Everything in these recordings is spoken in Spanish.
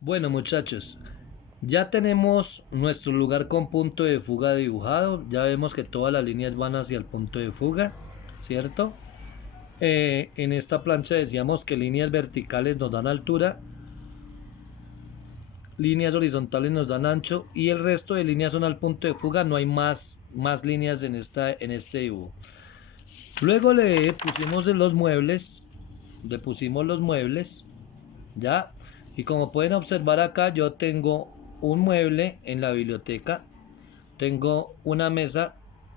Bueno, muchachos, ya tenemos nuestro lugar con punto de fuga dibujado. Ya vemos que todas las líneas van hacia el punto de fuga, ¿cierto? En esta plancha decíamos que líneas verticales nos dan altura, líneas horizontales nos dan ancho y el resto de líneas son al punto de fuga. No hay más líneas en este dibujo. Luego le pusimos los muebles, ya. Y como pueden observar acá, yo tengo un mueble en la biblioteca, tengo una mesa,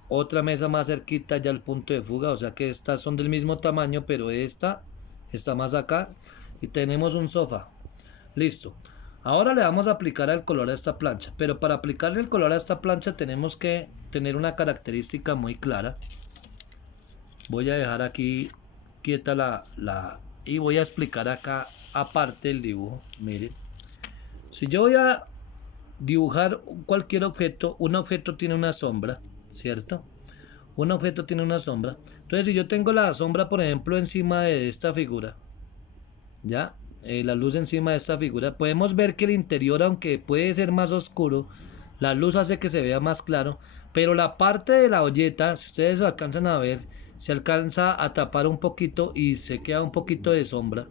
otra mesa más cerquita ya al punto de fuga, o sea que estas son del mismo tamaño, pero esta está más acá. Y tenemos un sofá. Listo. Ahora le vamos a aplicar el color a esta plancha, pero para aplicarle el color a esta plancha tenemos que tener una característica muy clara. Voy a dejar aquí quieta y voy a explicar acá aparte el dibujo. Miren, si yo voy a dibujar cualquier objeto, un objeto tiene una sombra, ¿cierto? Un objeto tiene una sombra. Entonces, si yo tengo la sombra, por ejemplo, encima de esta figura, ¿ya? La luz encima de esta figura, podemos ver que el interior, aunque puede ser más oscuro, la luz hace que se vea más claro, pero la parte de la olleta, si ustedes lo alcanzan a ver, se alcanza a tapar un poquito y se queda un poquito de sombra.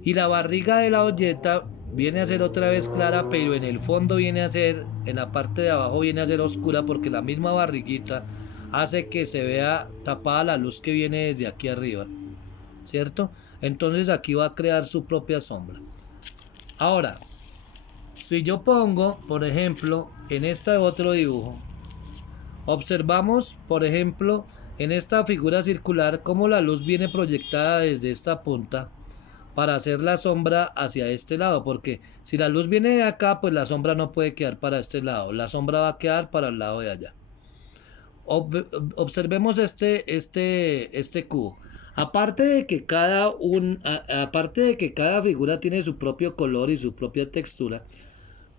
Y la barriga de la olleta viene a ser otra vez clara, pero en el fondo viene a ser, en la parte de abajo viene a ser oscura, porque la misma barriguita hace que se vea tapada la luz que viene desde aquí arriba, ¿cierto? Entonces aquí va a crear su propia sombra. Ahora, si yo pongo, por ejemplo, en este otro dibujo, observamos, por ejemplo, en esta figura circular, cómo la luz viene proyectada desde esta punta para hacer la sombra hacia este lado, porque si la luz viene de acá, pues la sombra no puede quedar para este lado, la sombra va a quedar para el lado de allá. Observemos este cubo. Aparte de que aparte de que cada figura tiene su propio color y su propia textura,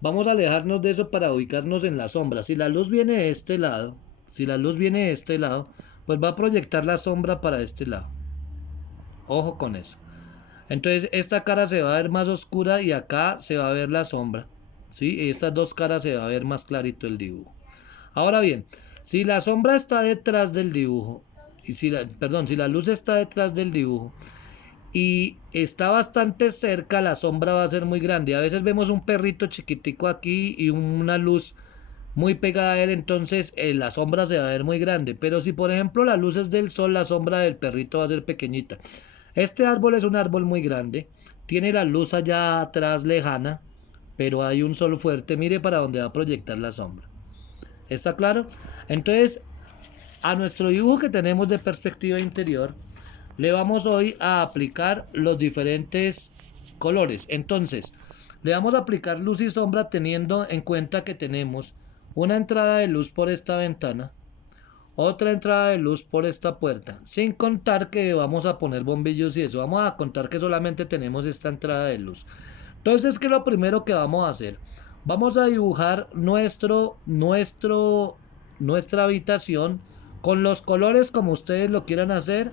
vamos a alejarnos de eso para ubicarnos en la sombra. Si la luz viene de este lado, pues va a proyectar la sombra para este lado. Ojo con eso. Entonces esta cara se va a ver más oscura y acá se va a ver la sombra, ¿sí? Estas dos caras se va a ver más clarito el dibujo. Ahora bien, si la sombra está detrás del dibujo, si la luz está detrás del dibujo y está bastante cerca, la sombra va a ser muy grande. A veces vemos un perrito chiquitico aquí y una luz muy pegada a él, entonces la sombra se va a ver muy grande. Pero si por ejemplo la luz es del sol, la sombra del perrito va a ser pequeñita. Este árbol es un árbol muy grande, tiene la luz allá atrás lejana, pero hay un sol fuerte. Mire para dónde va a proyectar la sombra. ¿Está claro? Entonces, a nuestro dibujo que tenemos de perspectiva interior, le vamos hoy a aplicar los diferentes colores. Entonces, le vamos a aplicar luz y sombra teniendo en cuenta que tenemos una entrada de luz por esta ventana, otra entrada de luz por esta puerta, sin contar que vamos a poner bombillos y eso. Vamos a contar que solamente tenemos esta entrada de luz. Entonces, ¿qué es lo primero que vamos a hacer? Vamos a dibujar nuestra habitación con los colores como ustedes lo quieran hacer.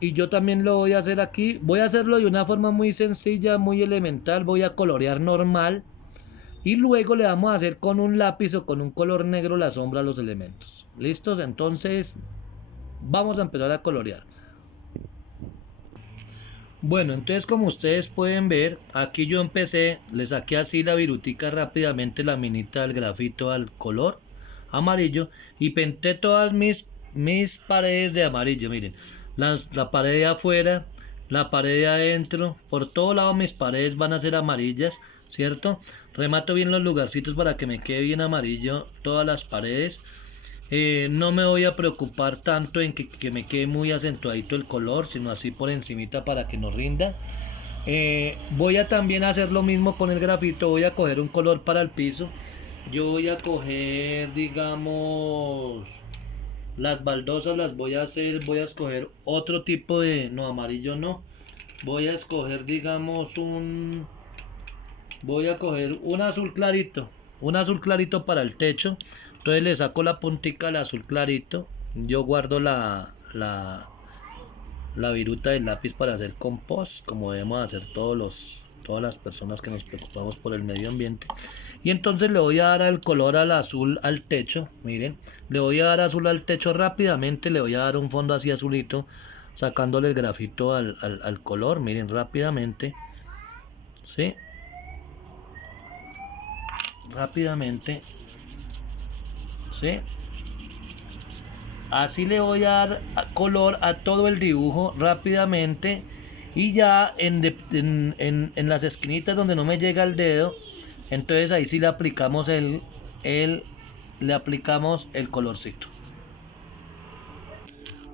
Y yo también lo voy a hacer aquí. Voy a hacerlo de una forma muy sencilla, muy elemental. Voy a colorear normal. Y luego le vamos a hacer con un lápiz o con un color negro la sombra a los elementos. ¿Listos? Entonces vamos a empezar a colorear. Bueno, entonces como ustedes pueden ver, aquí yo empecé, le saqué así la virutica rápidamente, la minita del grafito al color amarillo y pinté todas mis paredes de amarillo. Miren, la pared de afuera, la pared de adentro, por todo lado mis paredes van a ser amarillas, ¿cierto? Remato bien los lugarcitos para que me quede bien amarillo todas las paredes. No me voy a preocupar tanto en que me quede muy acentuadito el color, sino así por encimita para que nos rinda. Voy a también hacer lo mismo con el grafito. Voy a coger un color para el piso. Yo voy a coger, digamos, las baldosas las voy a hacer. Voy a escoger otro tipo de, no, amarillo no. Voy a escoger, digamos, voy a coger un azul clarito. Un azul clarito para el techo. Entonces le saco la puntica al azul clarito. Yo guardo la viruta del lápiz para hacer compost, como debemos hacer todos todas las personas que nos preocupamos por el medio ambiente. Y entonces le voy a dar el color al azul al techo, miren, le voy a dar azul al techo rápidamente, le voy a dar un fondo así azulito, sacándole el grafito al color, miren, rápidamente, ¿sí? Rápidamente, ¿sí? Así le voy a dar color a todo el dibujo rápidamente. Y ya en las esquinitas donde no me llega el dedo, entonces ahí sí le aplicamos le aplicamos el colorcito.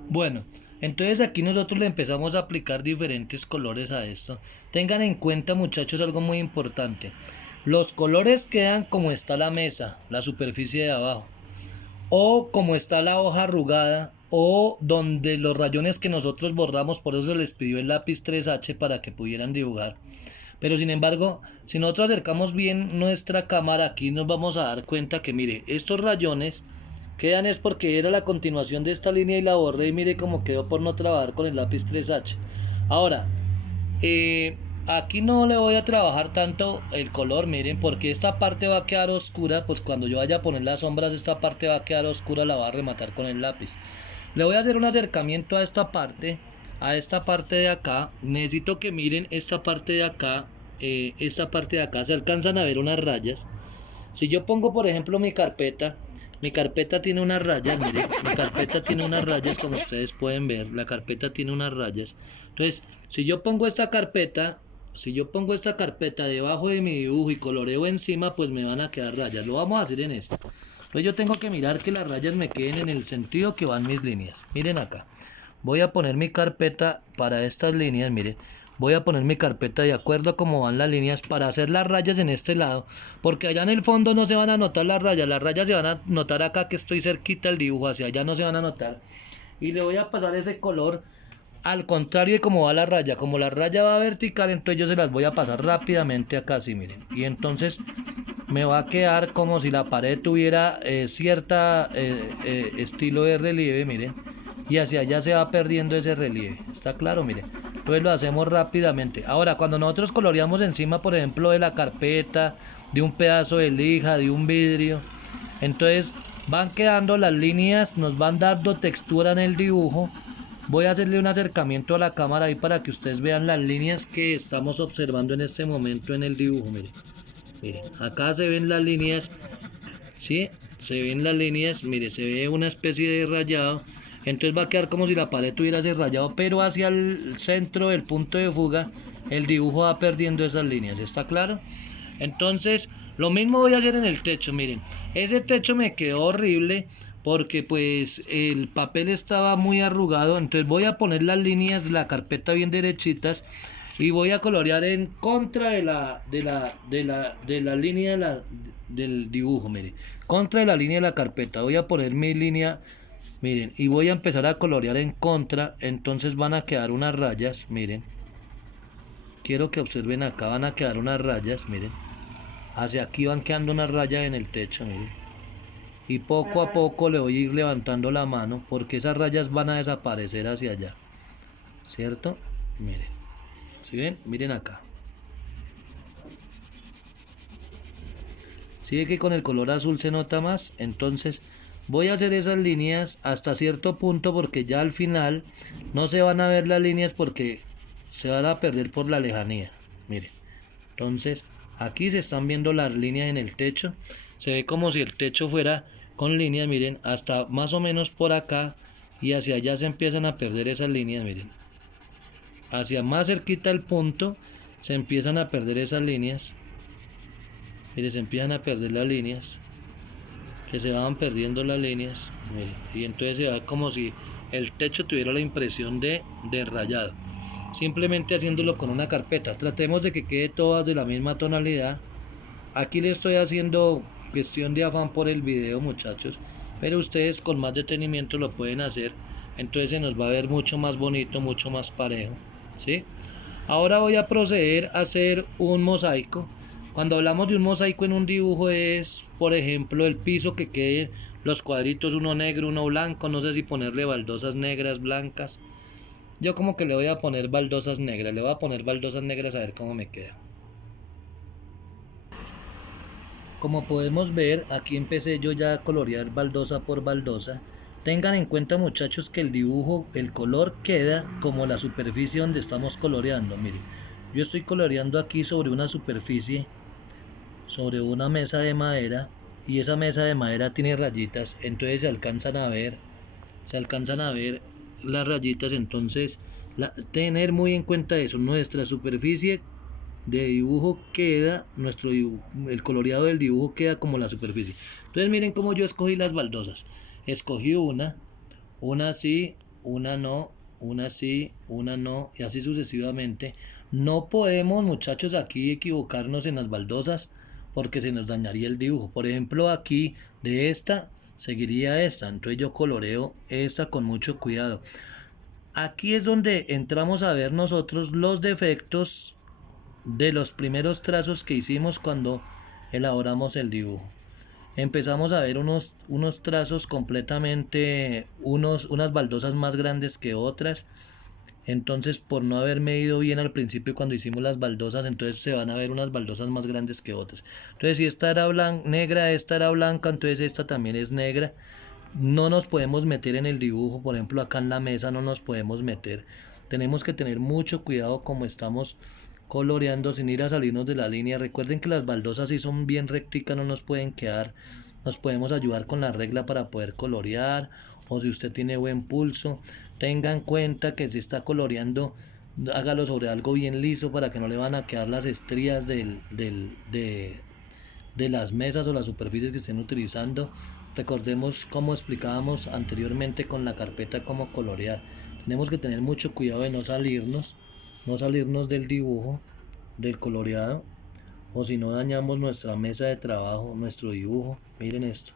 Bueno, entonces aquí nosotros le empezamos a aplicar diferentes colores a esto. Tengan en cuenta, muchachos, algo muy importante. Los colores quedan como está la mesa, la superficie de abajo, o como está la hoja arrugada, o donde los rayones que nosotros borramos. Por eso se les pidió el lápiz 3H para que pudieran dibujar. Pero sin embargo, si nosotros acercamos bien nuestra cámara, aquí nos vamos a dar cuenta que, mire, estos rayones quedan es porque era la continuación de esta línea y la borré, y mire cómo quedó por no trabajar con el lápiz 3H. Ahora, aquí no le voy a trabajar tanto el color, miren, porque esta parte va a quedar oscura. Pues cuando yo vaya a poner las sombras, esta parte va a quedar oscura, la va a rematar con el lápiz. Le voy a hacer un acercamiento a esta parte de acá. Necesito que miren esta parte de acá, se alcanzan a ver unas rayas. Si yo pongo, por ejemplo, mi carpeta tiene unas rayas, miren, mi carpeta tiene unas rayas, como ustedes pueden ver, la carpeta tiene unas rayas. Entonces, si yo pongo esta carpeta debajo de mi dibujo y coloreo encima, pues me van a quedar rayas. Lo vamos a hacer en esto. Entonces yo tengo que mirar que las rayas me queden en el sentido que van mis líneas. Miren acá. Voy a poner mi carpeta para estas líneas, miren. Voy a poner mi carpeta de acuerdo a cómo van las líneas para hacer las rayas en este lado. Porque allá en el fondo no se van a notar las rayas se van a notar acá que estoy cerquita del dibujo, hacia allá no se van a notar. Y le voy a pasar ese color al contrario de cómo va la raya. Como la raya va vertical, entonces yo se las voy a pasar rápidamente acá, así, miren. Y entonces me va a quedar como si la pared tuviera cierta estilo de relieve, miren. Y hacia allá se va perdiendo ese relieve. ¿Está claro? Miren. Entonces lo hacemos rápidamente. Ahora, cuando nosotros coloreamos encima, por ejemplo, de la carpeta, de un pedazo de lija, de un vidrio, entonces van quedando las líneas, nos van dando textura en el dibujo. Voy a hacerle un acercamiento a la cámara ahí para que ustedes vean las líneas que estamos observando en este momento en el dibujo. Miren, miren, acá se ven las líneas, ¿sí? Se ven las líneas, mire, se ve una especie de rayado. Entonces va a quedar como si la pared tuviera ese rayado, pero hacia el centro del punto de fuga, el dibujo va perdiendo esas líneas. ¿Está claro? Entonces, lo mismo voy a hacer en el techo. Miren, ese techo me quedó horrible porque pues el papel estaba muy arrugado. Entonces voy a poner las líneas de la carpeta bien derechitas y voy a colorear en contra de la línea del dibujo. Miren, contra de la línea de la carpeta voy a poner mi línea, miren, y voy a empezar a colorear en contra. Entonces van a quedar unas rayas, miren, quiero que observen acá, van a quedar unas rayas, miren, hacia aquí van quedando unas rayas en el techo, miren. Y poco a poco le voy a ir levantando la mano porque esas rayas van a desaparecer hacia allá, ¿cierto? Miren, ¿sí ven? Miren acá. ¿Sí ve que con el color azul se nota más? Entonces voy a hacer esas líneas hasta cierto punto porque ya al final no se van a ver las líneas porque se van a perder por la lejanía. Miren, entonces aquí se están viendo las líneas en el techo. Se ve como si el techo fuera con líneas, miren, hasta más o menos por acá, y hacia allá se empiezan a perder esas líneas, miren. Hacia más cerquita del punto se empiezan a perder esas líneas. Miren, se empiezan a perder las líneas, que se van perdiendo las líneas, miren, y entonces se va como si el techo tuviera la impresión de rayado. Simplemente haciéndolo con una carpeta. Tratemos de que quede todas de la misma tonalidad. Aquí le estoy haciendo cuestión de afán por el video, muchachos, pero ustedes con más detenimiento lo pueden hacer. Entonces se nos va a ver mucho más bonito, mucho más parejo, ¿sí? Ahora voy a proceder a hacer un mosaico. Cuando hablamos de un mosaico en un dibujo es, por ejemplo, el piso, que quede los cuadritos, uno negro, uno blanco. No sé si ponerle baldosas negras, blancas. Yo como que le voy a poner baldosas negras, a ver cómo me queda. Como podemos ver, aquí empecé yo ya a colorear baldosa por baldosa. Tengan en cuenta, muchachos, que el dibujo, el color queda como la superficie donde estamos coloreando. Miren, yo estoy coloreando aquí sobre una superficie, sobre una mesa de madera, y esa mesa de madera tiene rayitas, entonces se alcanzan a ver las rayitas. Entonces tener muy en cuenta eso, nuestra superficie de dibujo queda, el coloreado del dibujo queda como la superficie. Entonces miren cómo yo escogí las baldosas. Escogí una sí, una no, una sí, una no, y así sucesivamente. No podemos, muchachos, aquí equivocarnos en las baldosas porque se nos dañaría el dibujo. Por ejemplo, aquí de esta seguiría esta, entonces yo coloreo esta con mucho cuidado. Aquí es donde entramos a ver nosotros los defectos de los primeros trazos que hicimos cuando elaboramos el dibujo. Empezamos a ver unos trazos completamente, unas baldosas más grandes que otras. Entonces, por no haber medido bien al principio cuando hicimos las baldosas, entonces se van a ver unas baldosas más grandes que otras. Entonces, si esta era negra, esta era blanca, entonces esta también es negra. No nos podemos meter en el dibujo, por ejemplo, acá en la mesa no nos podemos meter. Tenemos que tener mucho cuidado como estamos coloreando sin ir a salirnos de la línea. Recuerden que las baldosas si son bien recticas no nos pueden quedar. Nos podemos ayudar con la regla para poder colorear, o si usted tiene buen pulso. Tenga en cuenta que si está coloreando, hágalo sobre algo bien liso para que no le van a quedar las estrías de las mesas o las superficies que estén utilizando. Recordemos como explicábamos anteriormente con la carpeta cómo colorear. Tenemos que tener mucho cuidado de no salirnos del dibujo, del coloreado, o si no dañamos nuestra mesa de trabajo, nuestro dibujo. Miren esto.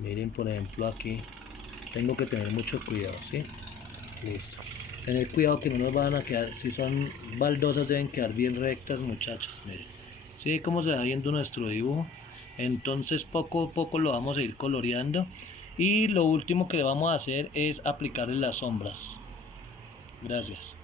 Miren, por ejemplo, aquí tengo que tener mucho cuidado, ¿sí? Listo. Tener cuidado que no nos van a quedar, si son baldosas deben quedar bien rectas, muchachos. Miren. ¿Sí? Cómo se va viendo nuestro dibujo. Entonces poco a poco lo vamos a ir coloreando. Y lo último que le vamos a hacer es aplicarle las sombras. Gracias.